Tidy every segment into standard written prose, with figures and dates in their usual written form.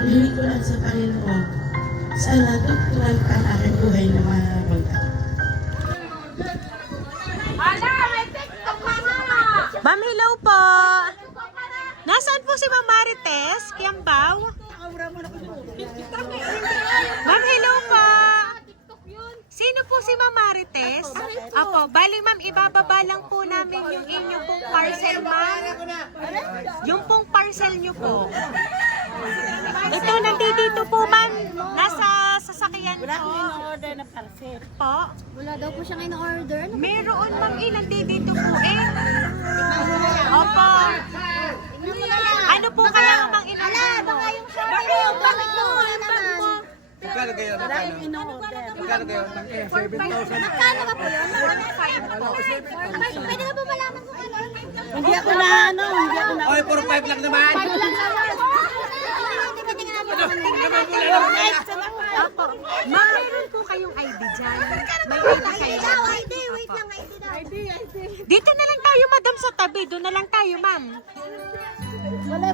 Hiling ko lang sa Panginoon. Sana tutunan pa ang aking buhay na mahabagay. Ma'am, hello po. Nasaan po si Ma'am Marites? Kiambaw? Ma'am, hello po. Sino po si Ma'am Marites? Apo, bali ma'am, ibababa lang po namin yung inyong pong parcel, ma'am. Yung pong parcel nyo po. Ito, nandito po, ma'am. Nasa sasakyan po. Wala akong in-order na parcel. Po. Wala daw po siyang in-order. Meron, ma'am, nandito po eh. Opo. Ano po kaya ang in-order mo? Baka yung shopping. Bakit mo naman? Magkano kayo? Wala akong in-order. Magkano kayo? 7,000. Magkano ka po yun? Pwede na po malaman kung ano? Hindi ako na ano, hindi ako na. Oy, 4-5 lang naman. Opo. Ma'am, meron po kayong ID dyan. May ID kayo. ID, wait lang, ID daw. Dito na lang tayo, madam, sa tabi. Doon na lang tayo, ma'am. Wala.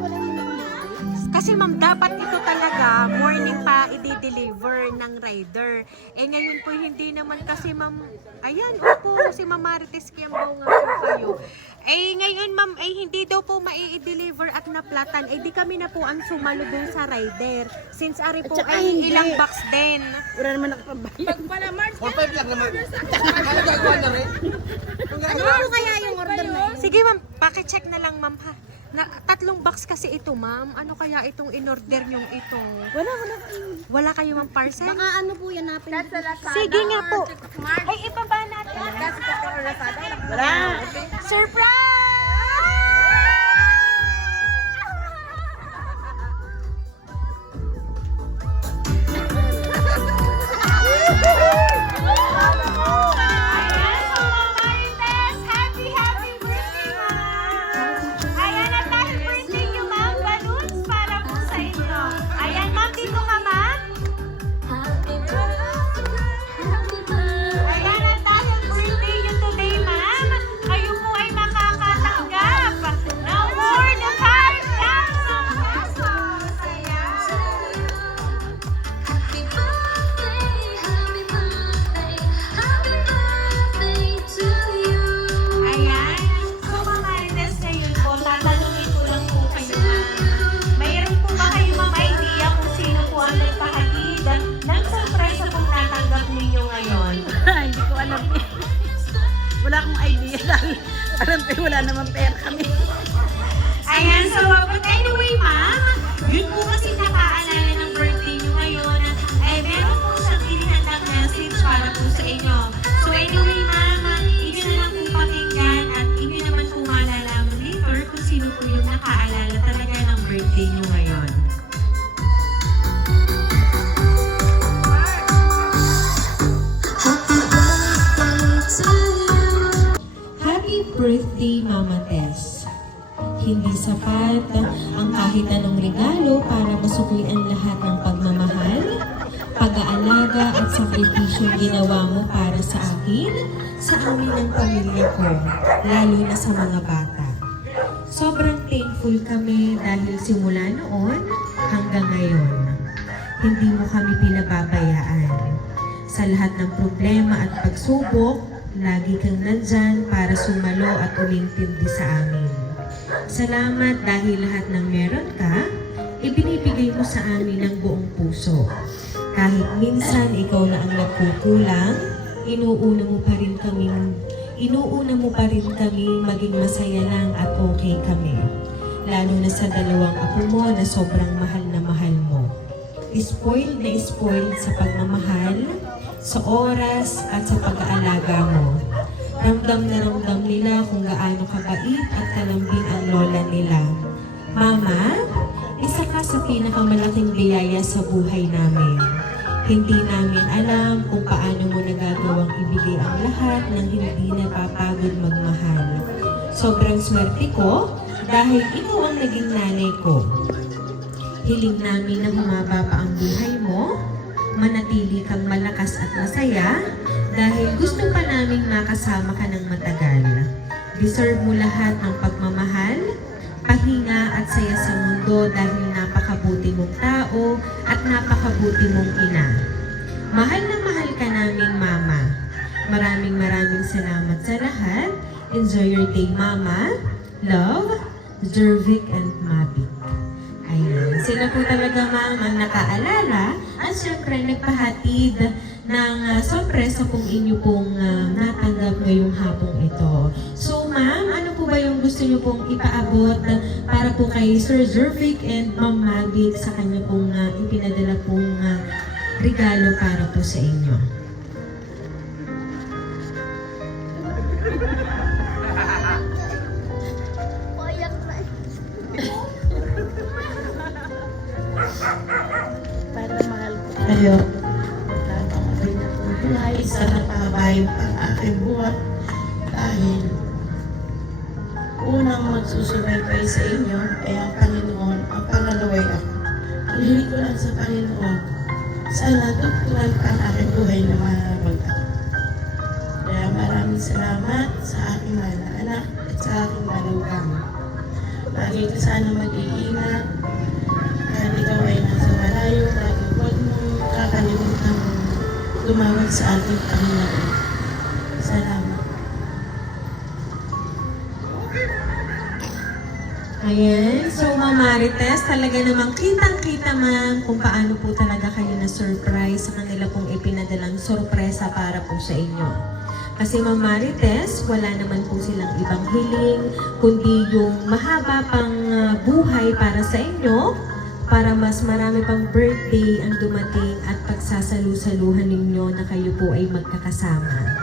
Kasi ma'am, dapat ito talaga morning pa i-deliver ng rider. Eh ngayon po hindi naman kasi ma'am, ayan, opo, si Ma'am Marites Kiambaw nga po kayo. Eh ngayon ma'am, ay hindi daw po mai-deliver at naplatan. Eh di kami na po ang sumalo dun sa rider. Since ari po At saka ay hindi. ilang box din. Wala naman nakapabayad. 4-5 lang naman. Ano gagawa na rin? Ano po kaya yung order mo? Sige ma'am, pakicheck na lang ma'am ha. Na, 3 box kasi ito ma'am. Ano kaya itong in-order nyong ito? Wala. Wala kayo ma'am parcel? Baka ano po yan napin. Sige nga po. Ay, ibaba natin. Wala. Surprise! Ayan, so Ma'am Marites, happy birthday, ma'am! Ayan, at dahil birthday niyo, ma'am, balloons para po sa inyo. Ayan, ma'am, dito ka, ma'am. Ayan, at dahil birthday niyo today, ma'am, kayo po ay makakatanggap ng more than 5,000 pesos. Ayan. Ayan. So, Ma'am Marites, ngayon po, tatanungin ko lang po kayo, ma'am. Mayroon po ba kayo, ma'am, idea kung sino po ang nagpahatid ng surpresa pong natanggap ninyo ngayon? Hindi ko alam. Wala akong idea dahil alam ko wala naman pera kami. Ayan, so, but anyway, ma'am, yun po kasi nakaalala ng birthday nyo ngayon. Eh, meron po siyang inihandang message para po sa inyo. So, anyway, ma'am, inyo na lang po pakinggan at inyo naman po malalaman later kung sino po yung nakaalala talaga ng birthday nyo ngayon. Happy birthday, Mama Tess. Hindi sapat ang kahit anong regalo para masukli ang lahat ng pagmamahal, pag-aalaga at sakripisyong ginawa mo para sa akin, sa amin ng pamilya ko, lalo na sa mga bata. Sobrang thankful kami dahil simula noon hanggang ngayon, hindi mo kami pinababayaan. Sa lahat ng problema at pagsubok, lagi kang nandyan para sumalo at umintindi sa amin. Salamat dahil lahat ng meron ka, ibinibigay mo sa amin ng buong puso. Kahit minsan ikaw na ang nagkukulang, inuuna mo pa rin kami maging masaya lang at okay kami. Lalo na sa 2 apo mo na sobrang mahal na mahal mo. Spoiled na spoiled sa pagmamahal, sa oras at sa pag-aalaga mo. Ramdam na ramdam nila kung gaano kabait at kalambing ang lola nila. Mama, isa ka sa pinakamalaking biyaya sa buhay namin. Hindi namin alam kung paano mo nagagawang ibigay ang lahat ng hindi napapagod magmahal. Sobrang swerte ko dahil ikaw ang naging nanay ko. Hiling namin na humaba pa ang buhay mo, manatili kang malakas at masaya dahil gusto pa naming makasama ka ng matagal. Deserve mo lahat ng pagmamahal, pahinga at saya sa mundo dahil napakabuti mong tao at napakabuti mong ina. Mahal na mahal ka namin, Mama. Maraming salamat sa lahat. Enjoy your day, Mama. Love, Jervic and Mavic. Ayan. Sila po talaga, ma'am, ang nakaalala at syempre nagpahatid ng sorpresa kung inyo pong natanggap ngayong hapong ito. So, ma'am, ano po ba yung gusto nyo pong ipaabot para po kay Sir Jervic and Ma'am Mavic sa kanya pong ipinadala pong regalo para po sa inyo? Payak na. Para mahal ko kayo. Habang ako'y nabubuhay, sana pahabayin pa ang aking buhat. Dahil unang magsusubaybay sa inyo ay ang Panginoon, ang pangalaway ako. Ang hiling ko lang sa Panginoon, sana tuktuhan pa ang aking buhay na mahabang ako. Kaya maraming salamat sa aking mga anak at sa aking malugang. Lagi ka sana mag-iingat. Kahit ikaw ay nasa malayo, lagi huwag mong kakalimutan tumawag sa ating Panginoon. Salamat. Ayan. So, Ma'am Marites, talaga namang kitang-kita, ma'am, kung paano po talaga kayo na-surprise sa kanila pong ipinadalang sorpresa para po sa inyo. Kasi, Ma'am Marites, wala naman po silang ibang hiling, kundi yung mahaba pang buhay para sa inyo, para mas marami pang birthday ang dumating at pagsasalu-saluhan ninyo na kayo po ay magkakasama.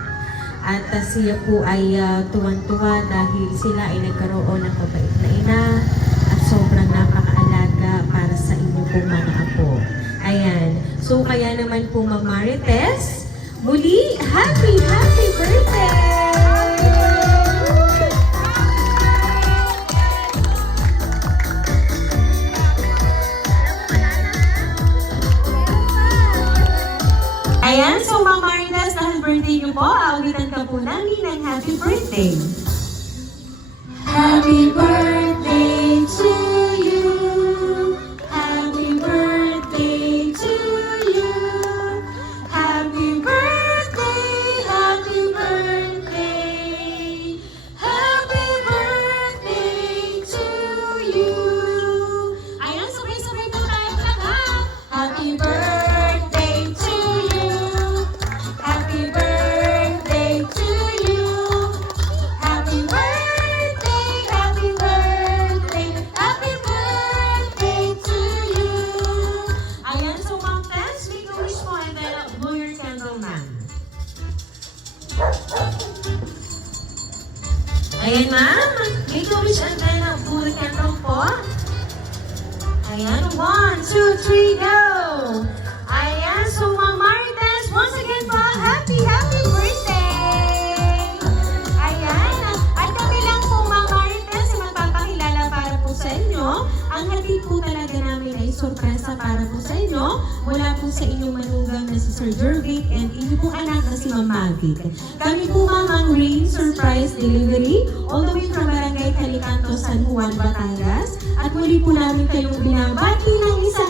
At siya po ay tuwan-tuwa dahil sila ay nagkaroon ng mabait na ina at sobrang napakaalaga para sa inyo pong mga apo. Ayan. So kaya naman po, Ma'am Marites, muli, happy birthday! Ayan, so Ma'am Marites, dahil birthday niyo po, aawitan ka po namin ng happy birthday. Happy birthday to you. Happy birthday to you. Happy birthday, happy birthday. Happy birthday to you. Ayan, sabay-sabay po tayo lahat. Happy birthday to you. Happy birthday to you. Happy birthday, happy birthday, happy birthday to you. Ayan, so Ma'am Tess, make a wish po and then blow your candle, ma'am. Ayan, ma'am, make a wish and then blow the candle po. Ayan, 1, 2, 3, go! Ayan, so Ma'am Marites, once again po, happy birthday! Ayan, at kami lang po, Ma'am Marites, magpapakilala para po sa inyo. Ang hatid po talaga namin ay sorpresa para po sa inyo mula po sa inyong manugang na si Sir Jervic and inyong pong anak na si Ma'am Mavic. Kami po, ma'am, ang Rain Surprise Delivery all the way from Barangay Calicanto, San Juan, Batangas. At muli po namin kayong binabati ng isa